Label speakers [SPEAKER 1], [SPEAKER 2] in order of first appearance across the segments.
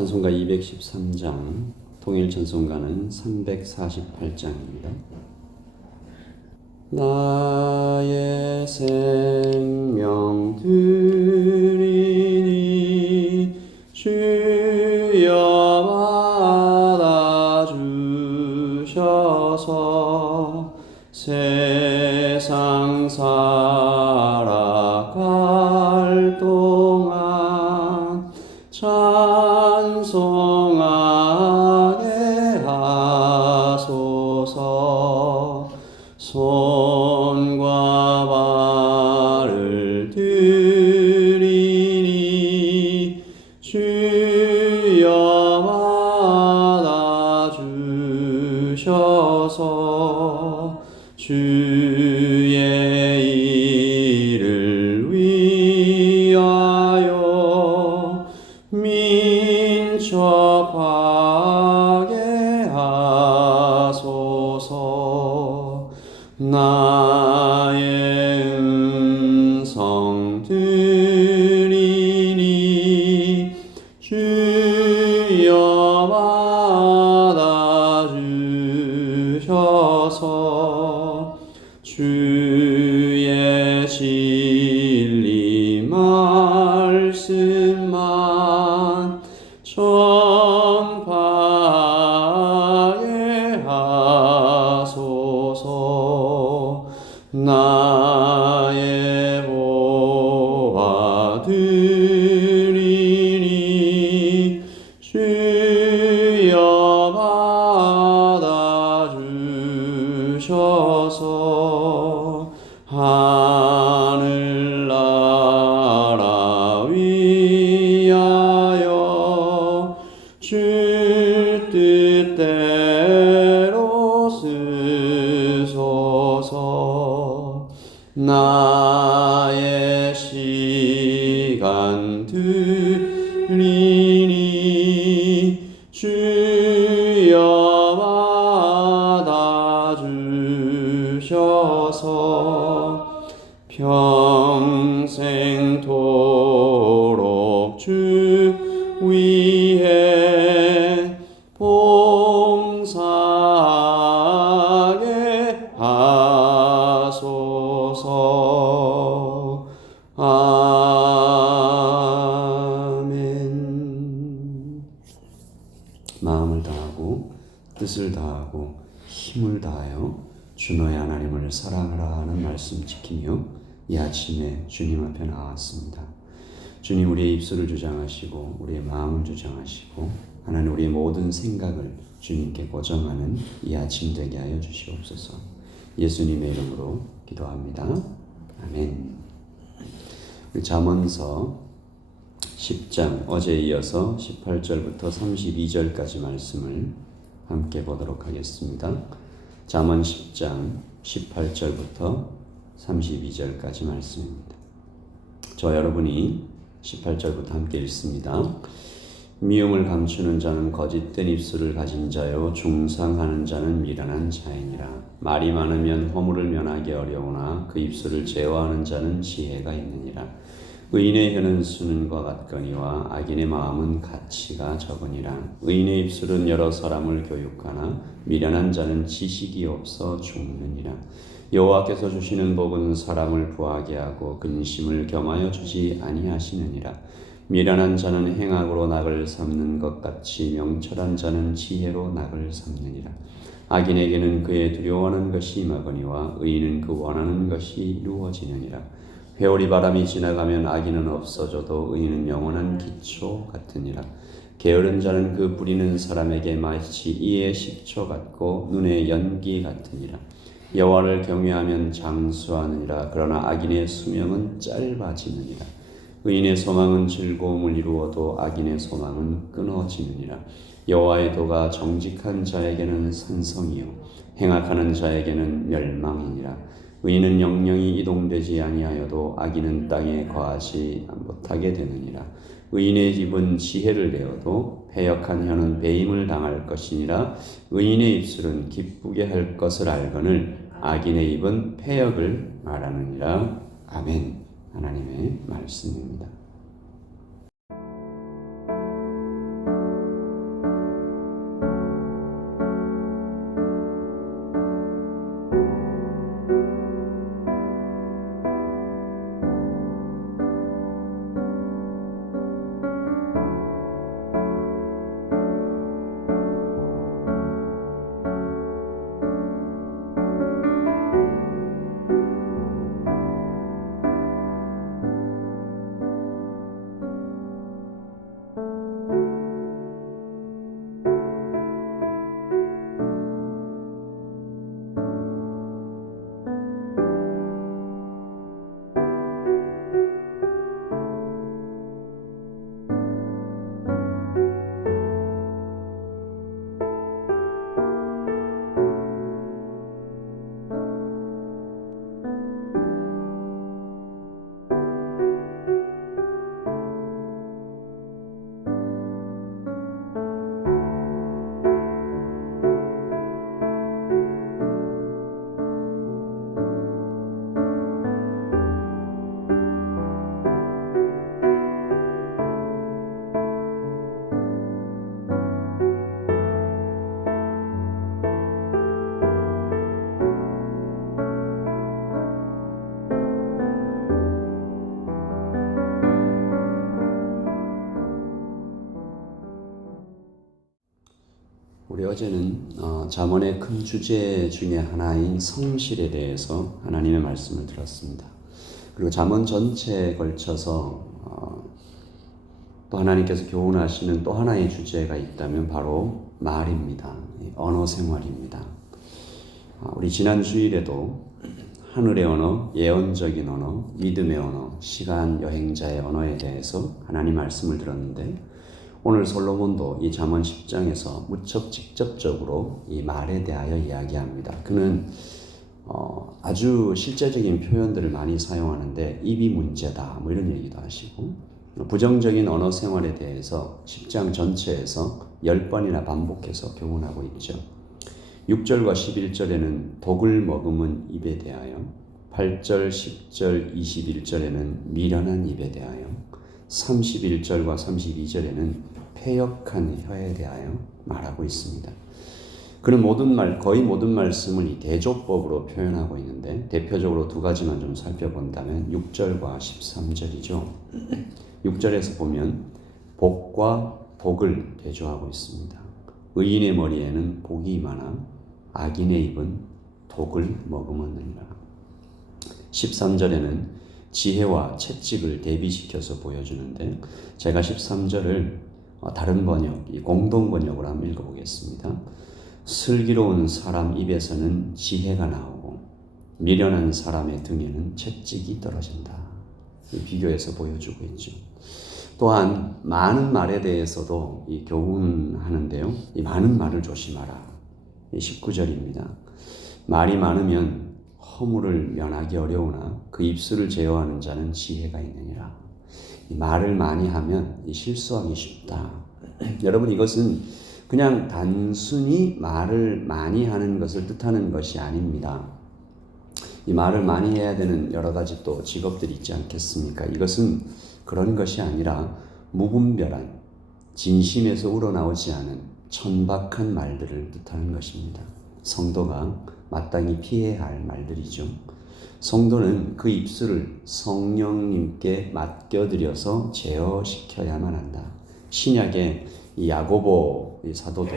[SPEAKER 1] 찬송가 213장, 통일 찬송가는 348장입니다. 나의 생명 드 손과 발 Kyang Seng 왔습니다. 주님 우리의 입술을 주장하시고 우리의 마음을 주장하시고 하나님 우리의 모든 생각을 주님께 고정하는 이 아침 되게 하여 주시옵소서. 예수님의 이름으로 기도합니다. 아멘. 잠언서 10장 어제 이어서 18절부터 32절까지 말씀을 함께 보도록 하겠습니다. 잠언 10장 18절부터 32절까지 말씀입니다. 저 여러분이 18절부터 함께 읽습니다. 미움을 감추는 자는 거짓된 입술을 가진 자요 중상하는 자는 미련한 자이니라. 말이 많으면 허물을 면하기 어려우나 그 입술을 제어하는 자는 지혜가 있느니라. 의인의 혀는 수는 과 같거니와 악인의 마음은 가치가 적으니라. 의인의 입술은 여러 사람을 교육하나 미련한 자는 지식이 없어 죽느니라 여호와께서 주시는 복은 사람을 부하게 하고 근심을 겸하여 주지 아니하시느니라 미련한 자는 행악으로 낙을 삼는 것 같이 명철한 자는 지혜로 낙을 삼느니라. 악인에게는 그의 두려워하는 것이 임하거니와 의인은 그 원하는 것이 이루어지느니라. 회오리 바람이 지나가면 악인은 없어져도 의인은 영원한 기초 같으니라. 게으른 자는 그 부리는 사람에게 마치 이의 식초 같고 눈의 연기 같으니라. 여호와를 경외하면 장수하느니라. 그러나 악인의 수명은 짧아지느니라. 의인의 소망은 즐거움을 이루어도 악인의 소망은 끊어지느니라. 여호와의 도가 정직한 자에게는 산성이요 행악하는 자에게는 멸망이니라. 의인은 영영이 이동되지 아니하여도 악인은 땅에 거하지 못하게 되느니라. 의인의 집은 지혜를 내어도 패역한 혀는 배임을 당할 것이니라. 의인의 입술은 기쁘게 할 것을 알거늘 악인의 입은 패역을 말하느니라. 아멘. 하나님의 말씀입니다. 어제는 어, 잠언의 큰 주제 중에 하나인 성실에 대해서 하나님의 말씀을 들었습니다. 그리고 잠언 전체에 걸쳐서 어, 또 하나님께서 교훈하시는 또 하나의 주제가 있다면 바로 말입니다. 언어 생활입니다. 어, 우리 지난 주일에도 하늘의 언어, 예언적인 언어, 믿음의 언어, 시간 여행자의 언어에 대해서 하나님 말씀을 들었는데 오늘 솔로몬도 이 잠언 10장에서 무척 직접적으로 이 말에 대하여 이야기합니다. 그는 어, 아주 실제적인 표현들을 많이 사용하는데 입이 문제다 뭐 이런 얘기도 하시고 부정적인 언어 생활에 대해서 10장 전체에서 10번이나 반복해서 교훈하고 있죠. 6절과 11절에는 독을 머금은 입에 대하여 8절, 10절, 21절에는 미련한 입에 대하여 31절과 32절에는 폐역한 혀에 대하여 말하고 있습니다. 그는 모든 말, 거의 모든 말씀을 이 대조법으로 표현하고 있는데 대표적으로 두 가지만 좀 살펴본다면 6절과 13절이죠. 6절에서 보면 복과 복을 대조하고 있습니다. 의인의 머리에는 복이 많아 악인의 입은 독을 머금었느니라. 13절에는 지혜와 채찍을 대비시켜서 보여주는데 제가 13절을 어, 다른 번역, 공동 번역으로 한번 읽어보겠습니다. 슬기로운 사람 입에서는 지혜가 나오고 미련한 사람의 등에는 채찍이 떨어진다. 비교해서 보여주고 있죠. 또한 많은 말에 대해서도 이 교훈하는데요. 이 많은 말을 조심하라. 19절입니다. 말이 많으면 허물을 면하기 어려우나 그 입술을 제어하는 자는 지혜가 있느니라. 말을 많이 하면 실수하기 쉽다. 여러분 이것은 그냥 단순히 말을 많이 하는 것을 뜻하는 것이 아닙니다. 이 말을 많이 해야 되는 여러 가지 또 직업들이 있지 않겠습니까? 이것은 그런 것이 아니라 무분별한 진심에서 우러나오지 않은 천박한 말들을 뜻하는 것입니다. 성도가 마땅히 피해야 할 말들이죠. 성도는 그 입술을 성령님께 맡겨드려서 제어시켜야만 한다. 신약의 야고보 사도도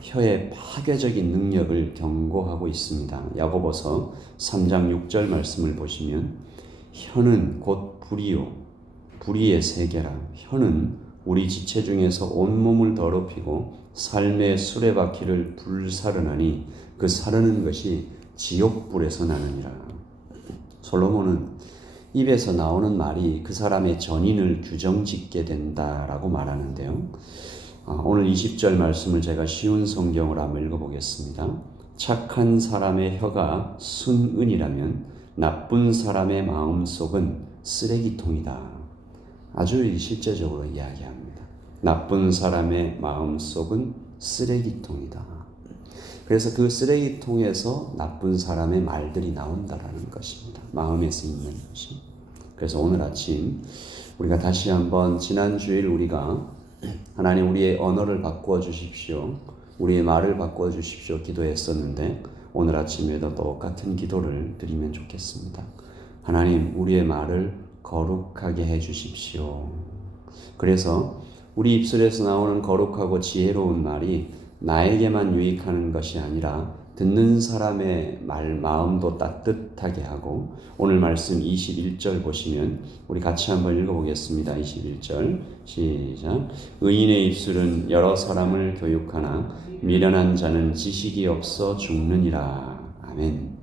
[SPEAKER 1] 혀의 파괴적인 능력을 경고하고 있습니다. 야고보서 3장 6절 말씀을 보시면 혀는 곧 불이요 불의의 세계라 혀는 우리 지체 중에서 온몸을 더럽히고 삶의 수레바퀴를 불사르나니 그 사르는 것이 지옥불에서 나느니라. 솔로몬은 입에서 나오는 말이 그 사람의 전인을 규정짓게 된다라고 말하는데요. 아, 오늘 20절 말씀을 제가 쉬운 성경으로 한번 읽어보겠습니다. 착한 사람의 혀가 순은이라면 나쁜 사람의 마음속은 쓰레기통이다. 아주 실제적으로 이야기합니다. 나쁜 사람의 마음속은 쓰레기통이다. 그래서 그 쓰레기통에서 나쁜 사람의 말들이 나온다라는 것입니다. 마음에서 있는 것이. 그래서 오늘 아침 우리가 다시 한번 지난 주일 우리가 하나님 우리의 언어를 바꾸어 주십시오. 우리의 말을 바꾸어 주십시오. 기도했었는데 오늘 아침에도 똑같은 기도를 드리면 좋겠습니다. 하나님 우리의 말을 거룩하게 해 주십시오. 그래서 우리 입술에서 나오는 거룩하고 지혜로운 말이 나에게만 유익하는 것이 아니라 듣는 사람의 말 마음도 따뜻하게 하고 오늘 말씀 21절 보시면 우리 같이 한번 읽어보겠습니다. 21절 시작 의인의 입술은 여러 사람을 교육하나 미련한 자는 지식이 없어 죽느니라 아멘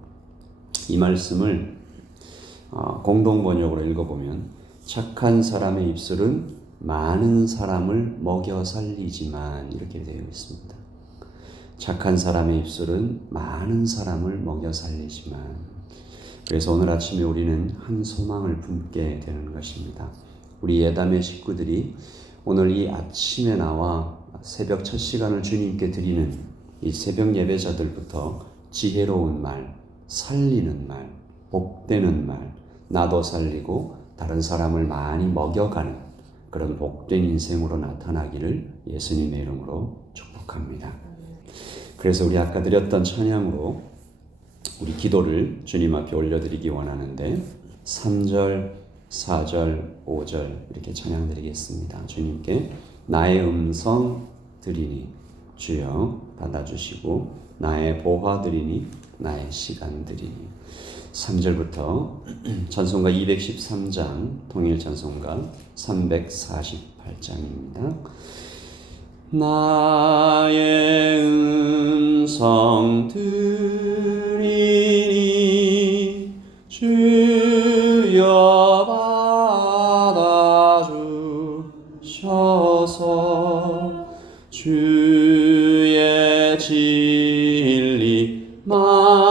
[SPEAKER 1] 이 말씀을 어, 공동 번역으로 읽어보면 착한 사람의 입술은 많은 사람을 먹여 살리지만 이렇게 되어 있습니다. 착한 사람의 입술은 많은 사람을 먹여 살리지만 그래서 오늘 아침에 우리는 한 소망을 품게 되는 것입니다. 우리 예담의 식구들이 오늘 이 아침에 나와 새벽 첫 시간을 주님께 드리는 이 새벽 예배자들부터 지혜로운 말, 살리는 말, 복되는 말, 나도 살리고 다른 사람을 많이 먹여가는 그런 복된 인생으로 나타나기를 예수님의 이름으로 축복합니다. 그래서 우리 아까 드렸던 찬양으로 우리 기도를 주님 앞에 올려드리기 원하는데 3절, 4절, 5절 이렇게 찬양 드리겠습니다. 주님께 나의 음성 드리니 주여 받아주시고 나의 보화들이니 나의 시간들이니 3절부터 찬송가 213장 통일 찬송가 348장입니다. 나의 음성 들리니 주여 받아 주셔서 주의 진리 말씀만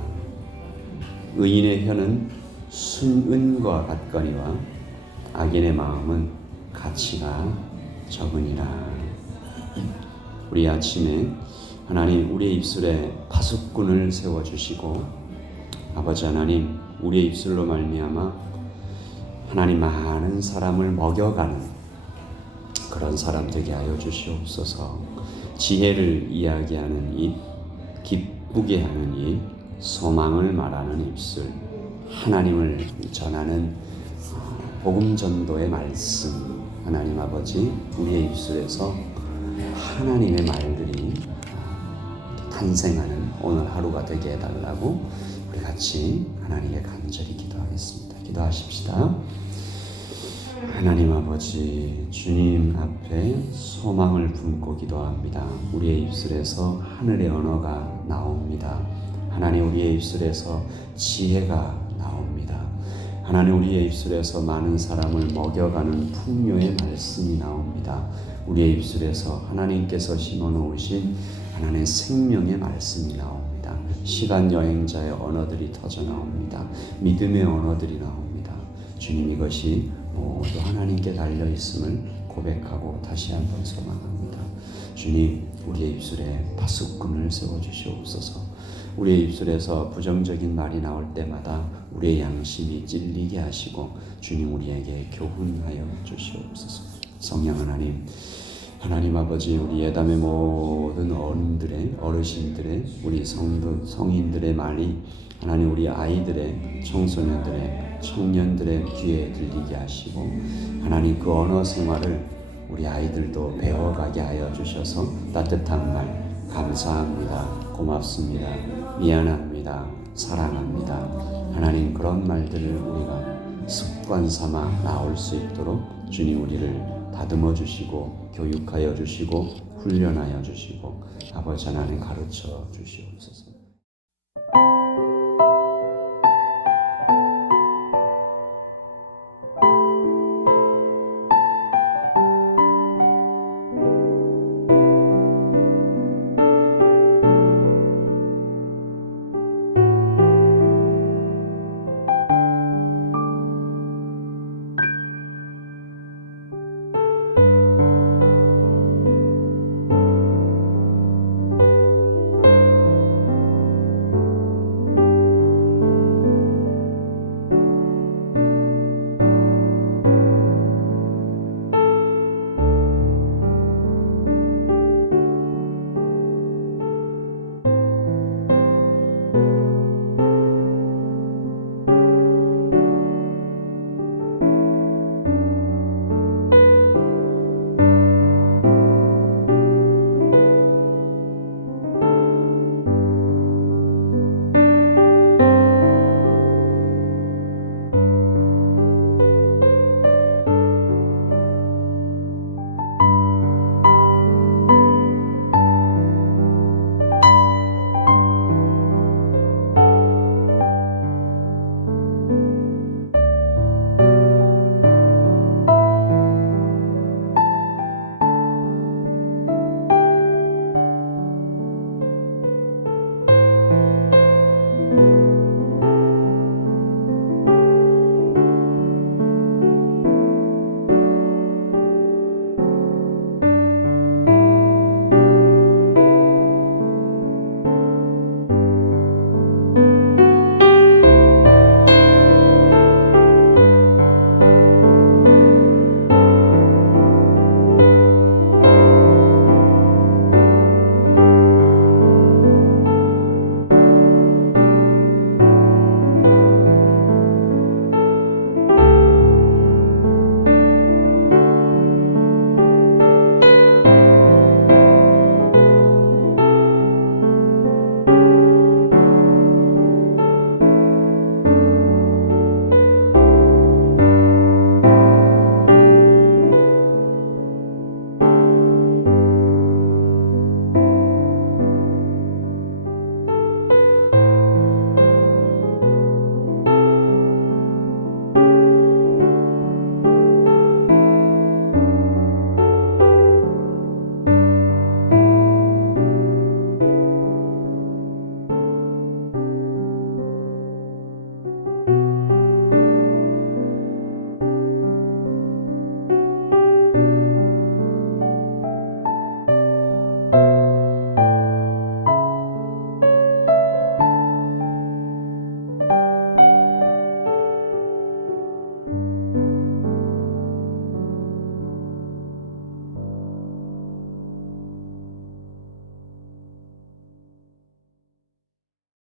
[SPEAKER 1] 같거니와 악인의 마음은 가치가 적으니라. 우리 아침에 하나님 우리의 입술에 파수꾼을 세워 주시고 아버지 하나님 우리의 입술로 말미암아 하나님 많은 사람을 먹여가는 그런 사람 되게 하여 주시옵소서. 지혜를 이야기하는 입, 기쁘게 하는 입, 소망을 말하는 입술, 하나님을 전하는 어, 복음 전도의 말씀, 하나님 아버지 우리의 입술에서 하나님의 말들이 어, 탄생하는 오늘 하루가 되게 해달라고 우리 같이 하나님께 간절히 기도하겠습니다. 기도하십시다. 하나님 아버지 주님 앞에 소망을 품고 기도합니다. 우리의 입술에서 하늘의 언어가 나옵니다. 하나님 우리의 입술에서 지혜가 나옵니다. 하나님 우리의 입술에서 많은 사람을 먹여가는 풍요의 말씀이 나옵니다. 우리의 입술에서 하나님께서 심어 놓으신 하나님의 생명의 말씀이 나옵니다. 시간 여행자의 언어들이 터져 나옵니다. 믿음의 언어들이 나옵니다. 주님 이것이 모두 하나님께 달려 있음을 고백하고 다시 한번 소망합니다. 주님, 우리의 입술에 파수꾼을 세워 주시옵소서. 우리의 입술에서 부정적인 말이 나올 때마다 우리의 양심이 찔리게 하시고 주님 우리에게 교훈하여 주시옵소서. 성령 하나님, 하나님 아버지 우리 예담의 모든 어른들의 어르신들의 우리 성도 성인들의 말이 하나님 우리 아이들의 청소년들의 청년들의 귀에 들리게 하시고 하나님 그 언어 생활을 우리 아이들도 배워가게 하여 주셔서 따뜻한 말 감사합니다. 고맙습니다. 미안합니다. 사랑합니다. 하나님 그런 말들을 우리가 습관 삼아 나올 수 있도록 주님 우리를 다듬어 주시고 교육하여 주시고 훈련하여 주시고 아버지 하나님 가르쳐 주시옵소서.